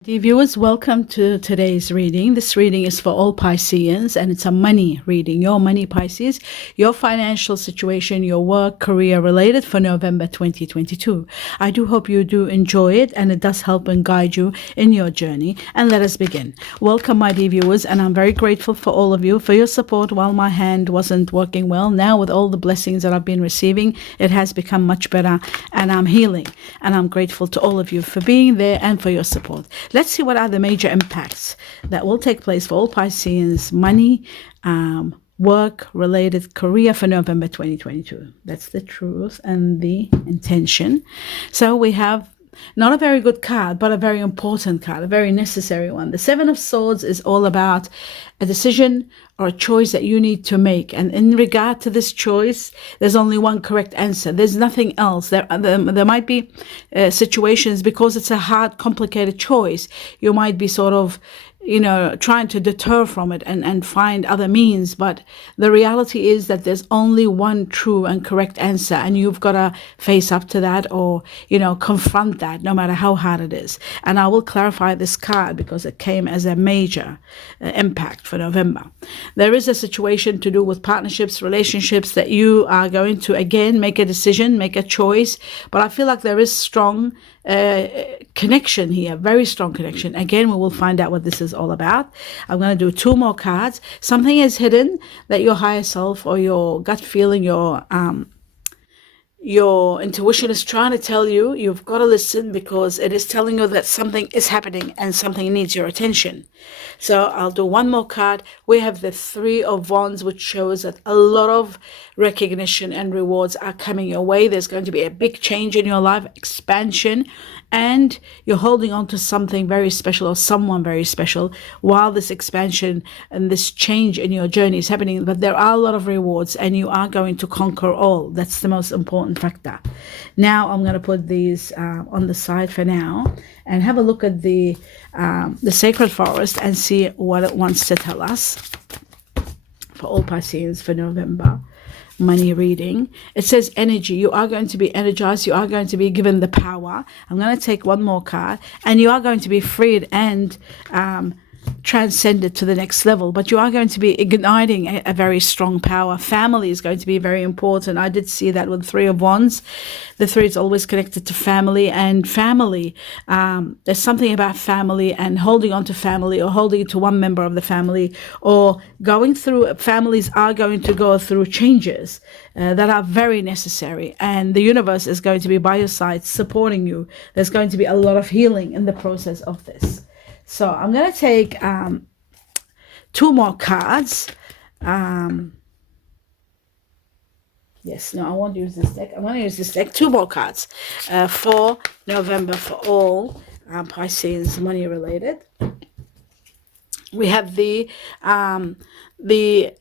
Dear viewers, welcome to today's reading. This reading is for all Pisceans and it's a money reading. Your money, Pisces, your financial situation, your work, career related for November 2022. I do hope you do enjoy it and it does help and guide you in your journey. And let us begin. Welcome, my dear viewers, and I'm very grateful for all of you for your support while my hand wasn't working well. Now, with all the blessings that I've been receiving, it has become much better and I'm healing. And I'm grateful to all of you for being there and for your support. Let's see what are the major impacts that will take place for all Pisceans, money, work-related career for November 2022. That's the truth and the intention. So we have not a very good card, but a very important card, a very necessary one. The Seven of Swords is all about a decision or a choice that you need to make. And in regard to this choice, there's only one correct answer. There's nothing else. There might be situations because it's a hard, complicated choice. You might be sort of, trying to deter from it and find other means. But the reality is that there's only one true and correct answer. And you've got to face up to that or, confront that no matter how hard it is. And I will clarify this card because it came as a major impact for November. There is a situation to do with partnerships, relationships that you are going to, again, make a decision, make a choice. But I feel like there is strong connection here, very strong connection. Again, we will find out what this is all about. I'm going to do two more cards. Something is hidden that your higher self or your gut feeling, your intuition is trying to tell you. You've got to listen because it is telling you that something is happening and something needs your attention. So I'll do one more card. We have the Three of Wands, which shows that a lot of recognition and rewards are coming your way. There's going to be a big change in your life, expansion, and you're holding on to something very special or someone very special while this expansion and this change in your journey is happening. But there are a lot of rewards and you are going to conquer all. That's the most important factor. Now I'm going to put these on the side for now and have a look at the sacred forest and see what it wants to tell us for all Pisceans for November money reading. It says energy. You are going to be energized. You are going to be given the power. I'm going to take one more card and you are going to be freed and transcended to the next level, but you are going to be igniting a very strong power. Family is going to be very important. I did see that with Three of Wands. The three is always connected to family, and family, there's something about family and holding on to family or holding to one member of the family or going through. Families are going to go through changes that are very necessary, and the universe is going to be by your side supporting you. There's going to be a lot of healing in the process of this. So I'm going to take two more cards. Yes, no, I won't use this deck. I'm going to use this deck. Two more cards for November for all Pisceans money related. We have the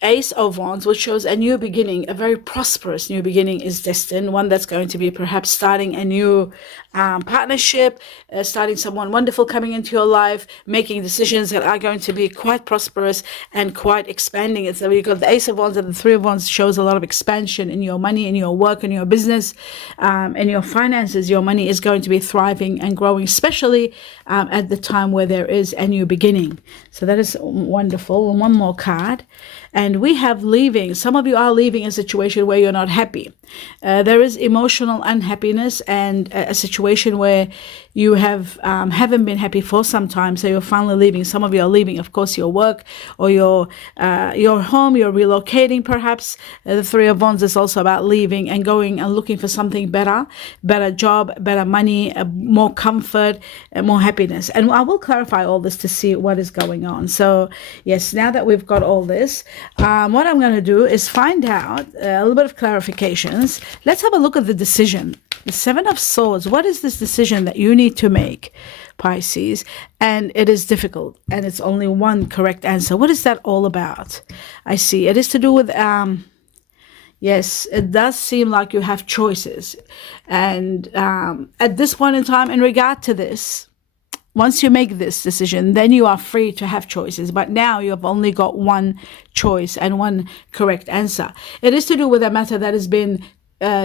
Ace of Wands, which shows a new beginning, a very prosperous new beginning is destined, one that's going to be perhaps starting a new partnership, starting someone wonderful coming into your life, making decisions that are going to be quite prosperous and quite expanding. It's so you've got the Ace of Wands and the Three of Wands shows a lot of expansion in your money, in your work, in your business, in your finances. Your money is going to be thriving and growing, especially at the time where there is a new beginning. So that is wonderful. And one more card. And we have leaving. Some of you are leaving a situation where you're not happy. There is emotional unhappiness and a situation where you haven't been happy for some time, so you're finally leaving. Some of you are leaving, of course, your work or your home. You're relocating, perhaps. The Three of Wands is also about leaving and going and looking for something better job, better money, more comfort, more happiness. And I will clarify all this to see what is going on. So yes, now that we've got all this, what I'm going to do is find out a little bit of clarifications. Let's have a look at the decision. The Seven of Swords. What is this decision that you need to make, Pisces? And it is difficult, and it's only one correct answer. What is that all about? I see. It is to do with, yes, it does seem like you have choices. And at this point in time, in regard to this, once you make this decision, then you are free to have choices. But now you have only got one choice and one correct answer. It is to do with a matter that has been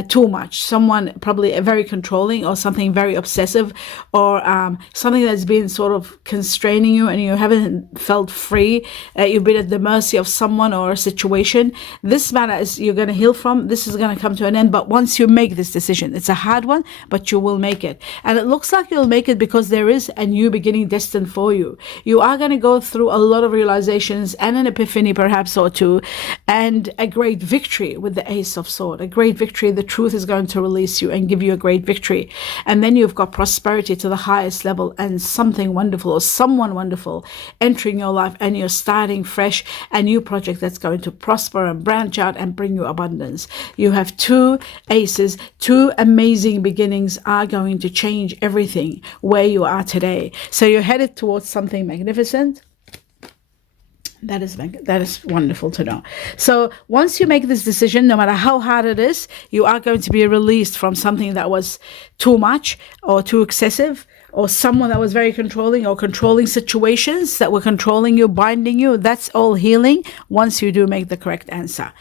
too much. Someone probably very controlling, or something very obsessive, or something that's been sort of constraining you and you haven't felt free. You've been at the mercy of someone or a situation. This matter is you're going to heal from. This is going to come to an end. But once you make this decision, it's a hard one, but you will make it. And it looks like you'll make it because there is a new beginning destined for you. You are going to go through a lot of realizations and an epiphany perhaps or two, and a great victory with the Ace of Swords. A great victory. The truth is going to release you and give you a great victory. And then you've got prosperity to the highest level, and something wonderful or someone wonderful entering your life, and you're starting fresh, a new project that's going to prosper and branch out and bring you abundance. You have two aces, two amazing beginnings are going to change everything where you are today. So you're headed towards something magnificent. That is wonderful to know. So once you make this decision, no matter how hard it is, you are going to be released from something that was too much or too excessive, or someone that was very controlling, or controlling situations that were controlling you, binding you. That's all healing once you do make the correct answer,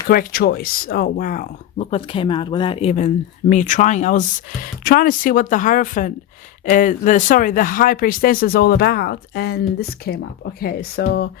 correct choice. Oh, wow. Look what came out without even me trying. I was trying to see what the Hierophant, the High Priestess is all about, and this came up. Okay, so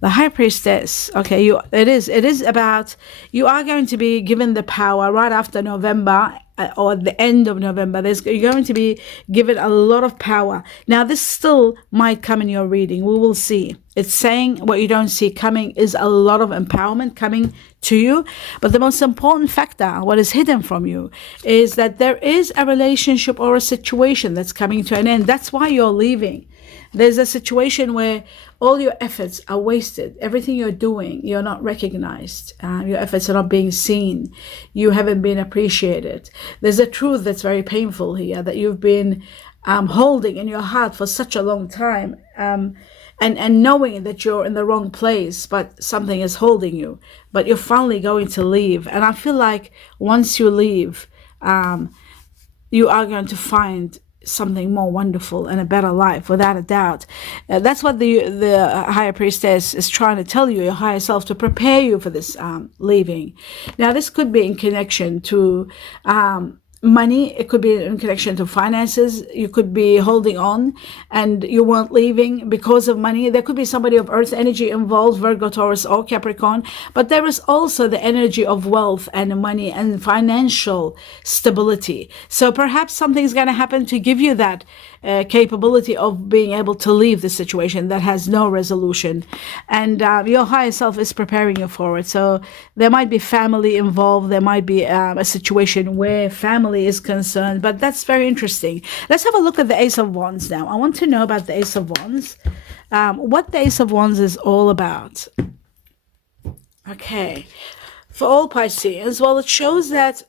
the High Priestess, okay, it is about, you are going to be given the power right after November, or at the end of November. You're going to be given a lot of power. Now, this still might come in your reading. We will see. It's saying what you don't see coming is a lot of empowerment coming to you. But the most important factor, what is hidden from you, is that there is a relationship or a situation that's coming to an end. That's why you're leaving. There's a situation where all your efforts are wasted. Everything you're doing, you're not recognized. Your efforts are not being seen. You haven't been appreciated. There's a truth that's very painful here that you've been holding in your heart for such a long time, and knowing that you're in the wrong place, but something is holding you. But you're finally going to leave. And I feel like once you leave, you are going to find something more wonderful and a better life, without a doubt. That's what the Higher Priestess is trying to tell you, your higher self, to prepare you for this leaving. Now, this could be in connection to money. It could be in connection to finances. You could be holding on and you weren't leaving because of money. There could be somebody of earth energy involved, Virgo, Taurus, or Capricorn. But there is also the energy of wealth and money and financial stability. So perhaps something's going to happen to give you that capability of being able to leave the situation that has no resolution. And your higher self is preparing you for it. So there might be family involved. There might be a situation where family is concerned. But that's very interesting. Let's have a look at the Ace of Wands now. I want to know about the Ace of Wands. What the Ace of Wands is all about. Okay. For all Pisceans, well, it shows that,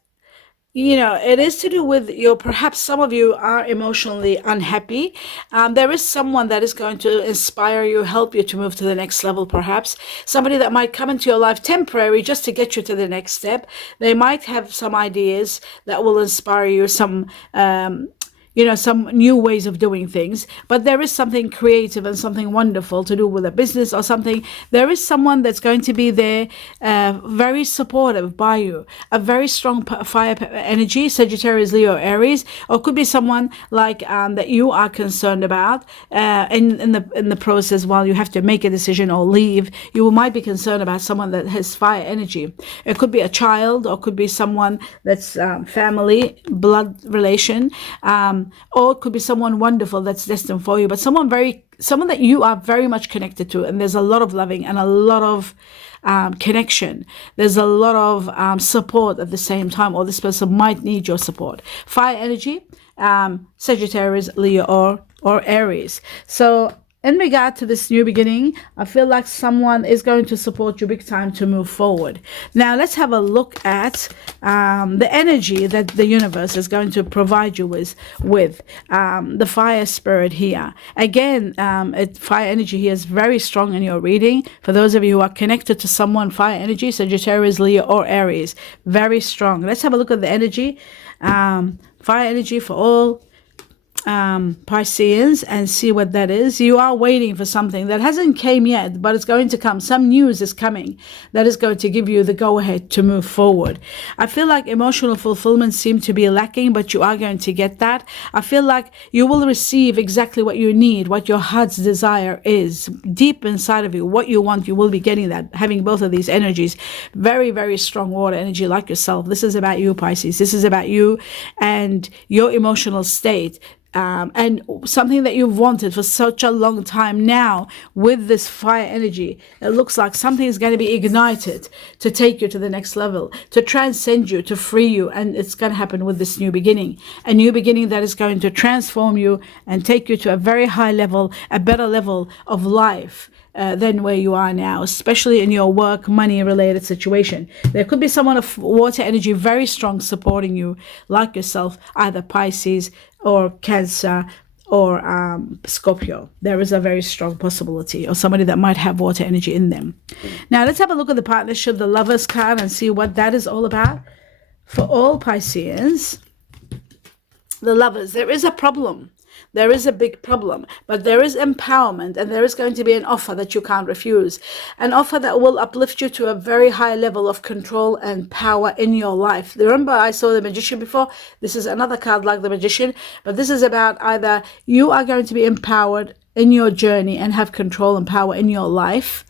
you know, it is to do with perhaps some of you are emotionally unhappy. There is someone that is going to inspire you, help you to move to the next level, perhaps. Somebody that might come into your life temporary just to get you to the next step. They might have some ideas that will inspire you, some new ways of doing things, but there is something creative and something wonderful to do with a business or something. There is someone that's going to be there, very supportive by you, a very strong fire energy, Sagittarius, Leo, Aries, or could be someone like that you are concerned about in the process while you have to make a decision or leave. You might be concerned about someone that has fire energy. It could be a child, or could be someone that's family, blood relation, or it could be someone wonderful that's destined for you, but someone that you are very much connected to, and there's a lot of loving and a lot of connection. There's a lot of support at the same time, or this person might need your support. Fire energy, Sagittarius, Leo, or Aries. So in regard to this new beginning, I feel like someone is going to support you big time to move forward. Now, let's have a look at the energy that the universe is going to provide you with the fire spirit here. Again, fire energy here is very strong in your reading. For those of you who are connected to someone, fire energy, Sagittarius, Leo, or Aries, very strong. Let's have a look at the energy. Fire energy for all Pisces, and see what that is. You are waiting for something that hasn't came yet, but it's going to come. Some news is coming that is going to give you the go-ahead to move forward. I feel like emotional fulfillment seems to be lacking, but you are going to get that. I feel like you will receive exactly what you need, what your heart's desire is. Deep inside of you, what you want, you will be getting that. Having both of these energies, very, very strong water energy like yourself. This is about you, Pisces. This is about you and your emotional state. And something that you've wanted for such a long time now with this fire energy, it looks like something is going to be ignited to take you to the next level, to transcend you, to free you. And it's going to happen with this new beginning, a new beginning that is going to transform you and take you to a very high level, a better level of life. Than where you are now, especially in your work, money related situation. There could be someone of water energy very strong supporting you, like yourself, either Pisces or Cancer or Scorpio. There is a very strong possibility, or somebody that might have water energy in them. Now let's have a look at the partnership, the Lovers card, and see what that is all about. For all Pisceans, the Lovers, there is a problem. There is a big problem, but there is empowerment, and there is going to be an offer that you can't refuse. An offer that will uplift you to a very high level of control and power in your life. Remember, I saw the Magician before. This is another card like the Magician, but this is about either you are going to be empowered in your journey and have control and power in your life,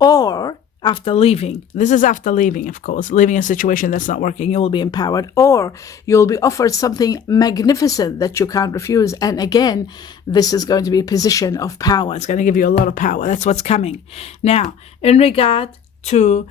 or after leaving. This is after leaving, of course, leaving a situation that's not working. You will be empowered, or you'll be offered something magnificent that you can't refuse. And again, this is going to be a position of power. It's going to give you a lot of power. That's what's coming. Now, in regard to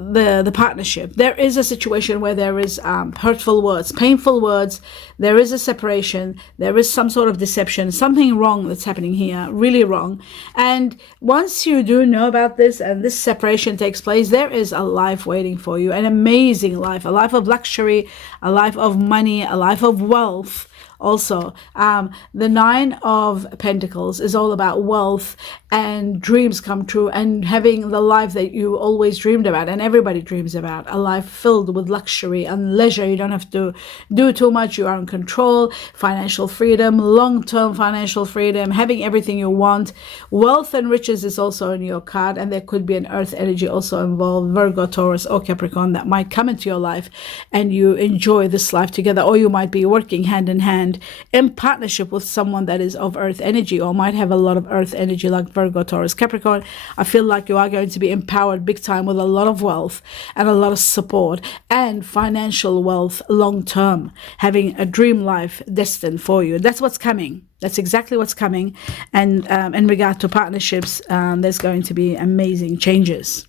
the partnership, there is a situation where there is hurtful words, painful words. There is a separation. There is some sort of deception, something wrong that's happening here, really wrong. And once you do know about this and this separation takes place, there is a life waiting for you, an amazing life, a life of luxury, a life of money, a life of wealth. Also, the Nine of Pentacles is all about wealth and dreams come true and having the life that you always dreamed about and everybody dreams about, a life filled with luxury and leisure. You don't have to do too much. You are in control, financial freedom, long-term financial freedom, having everything you want. Wealth and riches is also in your card, and there could be an earth energy also involved, Virgo, Taurus, or Capricorn, that might come into your life and you enjoy this life together, or you might be working hand in hand in partnership with someone that is of earth energy or might have a lot of earth energy like Virgo, Taurus, Capricorn. I feel like you are going to be empowered big time with a lot of wealth and a lot of support and financial wealth long term, having a dream life destined for you. That's what's coming. That's exactly what's coming. And in regard to partnerships, there's going to be amazing changes.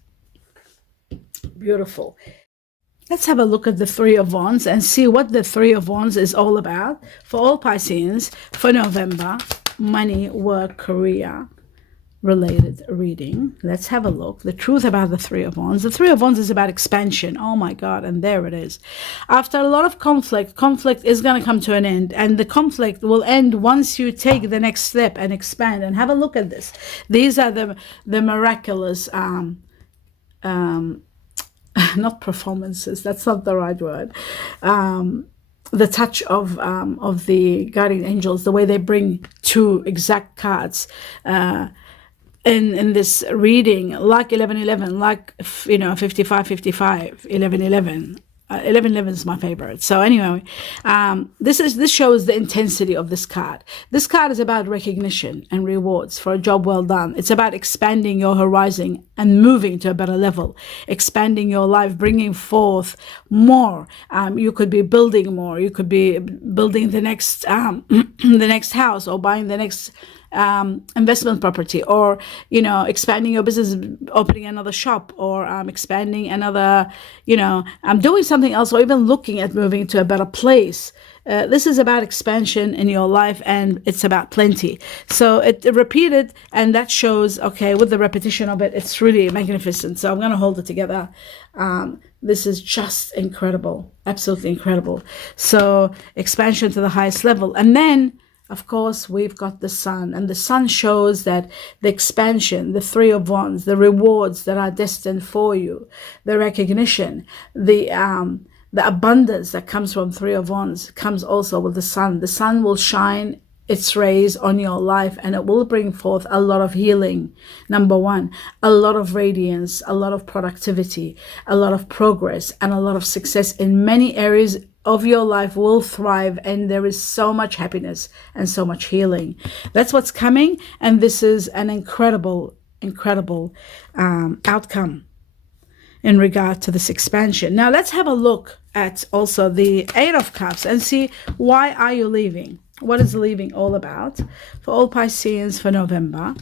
Beautiful. Let's have a look at the Three of Wands and see what the Three of Wands is all about for all Pisceans for November. Money, work, career related reading. Let's have a look. The truth about the Three of Wands. The Three of Wands is about expansion. Oh my God. And there it is. After a lot of conflict is going to come to an end. And the conflict will end once you take the next step and expand. And have a look at this. These are the miraculous not performances, that's not the right word, the touch of the guardian angels, the way they bring two exact cards in this reading, like 1111, like 5555, 1111. 1111 is my favorite. So anyway, this shows the intensity of this card. This card is about recognition and rewards for a job well done. It's about expanding your horizon and moving to a better level, expanding your life, bringing forth more. You could be building more. You could be building the next the next house, or buying the next investment property, or expanding your business, opening another shop, or expanding another, doing something else, or even looking at moving to a better place. This is about expansion in your life, and it's about plenty. So it repeated, and that shows, okay, with the repetition of it, it's really magnificent. So I'm going to hold it together. This is just incredible, absolutely incredible. So expansion to the highest level. And then, of course, we've got the sun, and the sun shows that the expansion, the Three of Wands, the rewards that are destined for you, the recognition, the The abundance that comes from Three of Wands comes also with the sun. The sun will shine its rays on your life, and it will bring forth a lot of healing. Number one, a lot of radiance, a lot of productivity, a lot of progress, and a lot of success in many areas of your life will thrive, and there is so much happiness and so much healing. That's what's coming, and this is an incredible outcome in regard to this expansion. Now let's have a look at also the Eight of Cups and see, why are you leaving? What is leaving all about for all Pisceans for November?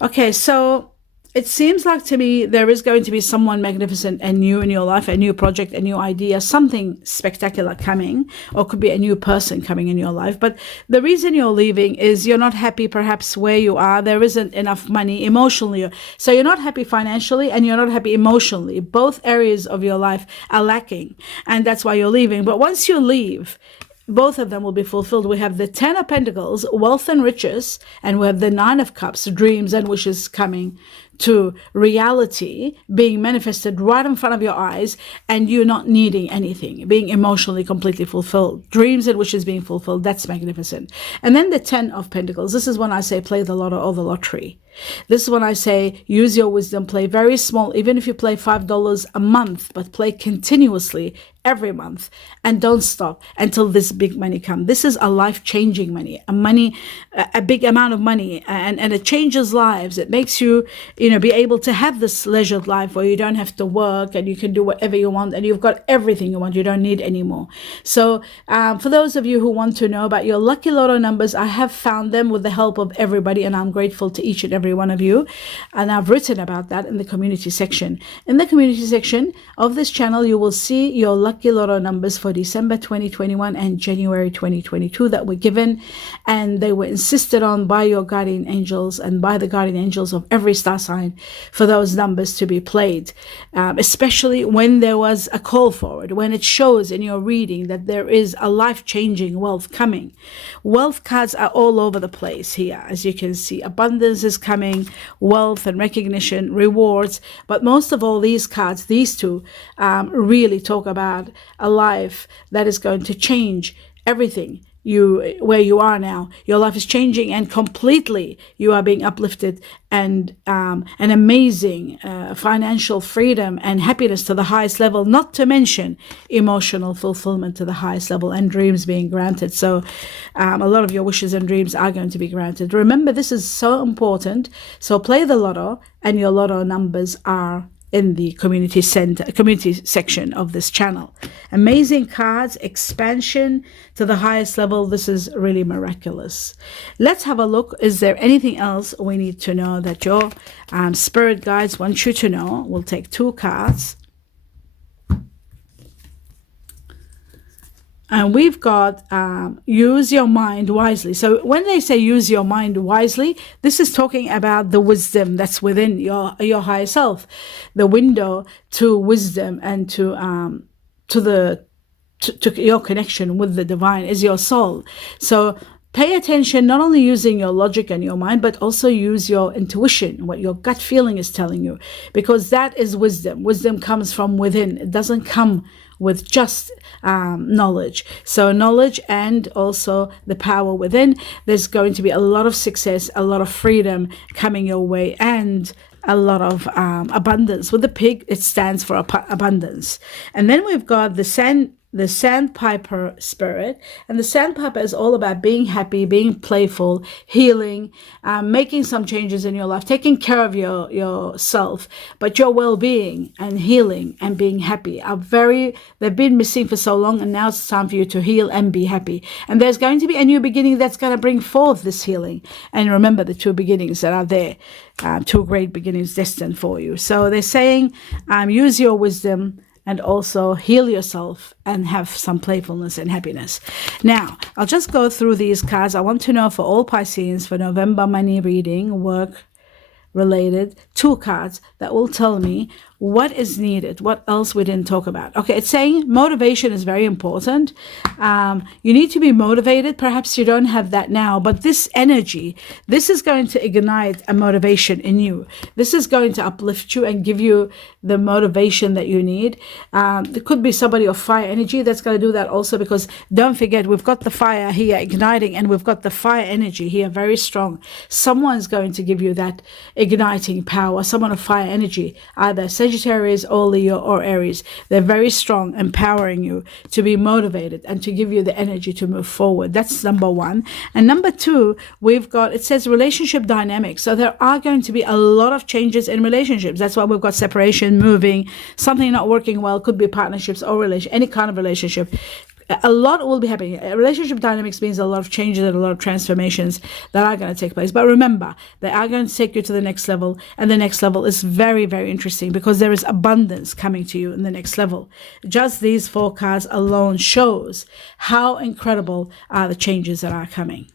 Okay, so it seems like to me there is going to be someone magnificent and new in your life, a new project, a new idea, something spectacular coming, or could be a new person coming in your life. But the reason you're leaving is you're not happy perhaps where you are. There isn't enough money emotionally. So you're not happy financially and you're not happy emotionally. Both areas of your life are lacking, and that's why you're leaving. But once you leave, both of them will be fulfilled. We have the Ten of Pentacles, wealth and riches, and we have the Nine of Cups, dreams and wishes coming to reality, being manifested right in front of your eyes, and you not needing anything, being emotionally completely fulfilled. Dreams and wishes being fulfilled, that's magnificent. And then the Ten of Pentacles, this is when I say play the lotto or the lottery. This is when I say use your wisdom, play very small, even if you play $5 a month, but play continuously every month and don't stop until this big money comes. This is a life-changing money, a big amount of money, and it changes lives. It makes you, be able to have this leisured life where you don't have to work and you can do whatever you want and you've got everything you want. You don't need any more. So for those of you who want to know about your lucky lotto numbers, I have found them with the help of everybody, and I'm grateful to each and every one of you. And I've written about that in the community section. In the community section of this channel, you will see your lucky lotto numbers for December 2021 and January 2022 that were given, and they were insisted on by your guardian angels and by the guardian angels of every star sign for those numbers to be played, especially when there was a call for it, when it shows in your reading that there is a life-changing wealth coming. Wealth cards are all over the place here, as you can see. Abundance is coming, wealth and recognition, rewards, but most of all, these cards, these two, really talk about a life that is going to change everything. Where you are now, your life is changing, and completely you are being uplifted, and an amazing financial freedom and happiness to the highest level, not to mention emotional fulfillment to the highest level, and dreams being granted. So a lot of your wishes and dreams are going to be granted. Remember, this is so important. So play the lotto, and your lotto numbers are in the community section of this channel. Amazing cards, expansion to the highest level. This is really miraculous. Let's have a look. Is there anything else we need to know that your spirit guides want you to know? We'll take two cards. And we've got use your mind wisely. So when they say use your mind wisely, this is talking about the wisdom that's within your higher self, the window to wisdom and to your connection with the divine is your soul. So pay attention, not only using your logic and your mind, but also use your intuition, what your gut feeling is telling you, because that is wisdom. Wisdom comes from within. It doesn't come with just knowledge. So knowledge and also the power within. There's going to be a lot of success, a lot of freedom coming your way, and a lot of abundance. With the pig, it stands for abundance. And then we've got the sandpiper spirit, and the sandpiper is all about being happy, being playful, healing, making some changes in your life, taking care of yourself, but your well-being and healing and being happy they've been missing for so long, and now it's time for you to heal and be happy. And there's going to be a new beginning that's going to bring forth this healing. And remember the two beginnings that are there, two great beginnings destined for you. So they're saying use your wisdom and also heal yourself and have some playfulness and happiness. Now, I'll just go through these cards. I want to know for all Pisceans for November money reading, work related, two cards that will tell me What is needed? What else we didn't talk about? Okay, it's saying motivation is very important. You need to be motivated. Perhaps you don't have that now, but this energy, this is going to ignite a motivation in you. This is going to uplift you and give you the motivation that you need. There could be somebody of fire energy that's going to do that also, because don't forget, we've got the fire here igniting and we've got the fire energy here very strong. Someone's going to give you that igniting power, someone of fire energy, either Sagittarius or Leo or Aries. They're very strong, empowering you to be motivated and to give you the energy to move forward. That's number one. And number two, we've got, it says relationship dynamics. So there are going to be a lot of changes in relationships. That's why we've got separation, moving, something not working well, could be partnerships or any kind of relationship. A lot will be happening. Relationship dynamics means a lot of changes and a lot of transformations that are going to take place. But remember, they are going to take you to the next level. And the next level is very, very interesting, because there is abundance coming to you in the next level. Just these 4 cards alone shows how incredible are the changes that are coming.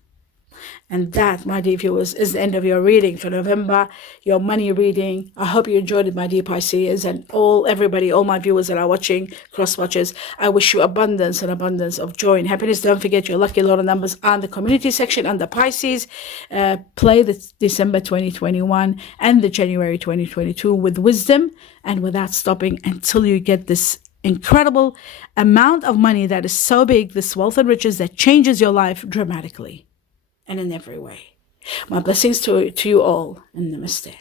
And that, my dear viewers, is the end of your reading for November, your money reading. I hope you enjoyed it, my dear Pisces, and all my viewers that are watching, cross watchers. I wish you abundance and abundance of joy and happiness. Don't forget your lucky lotto numbers are in the community section under Pisces. Play the December 2021 and the January 2022 with wisdom and without stopping until you get this incredible amount of money that is so big, this wealth and riches that changes your life dramatically and in every way. My blessings to you all, and namaste.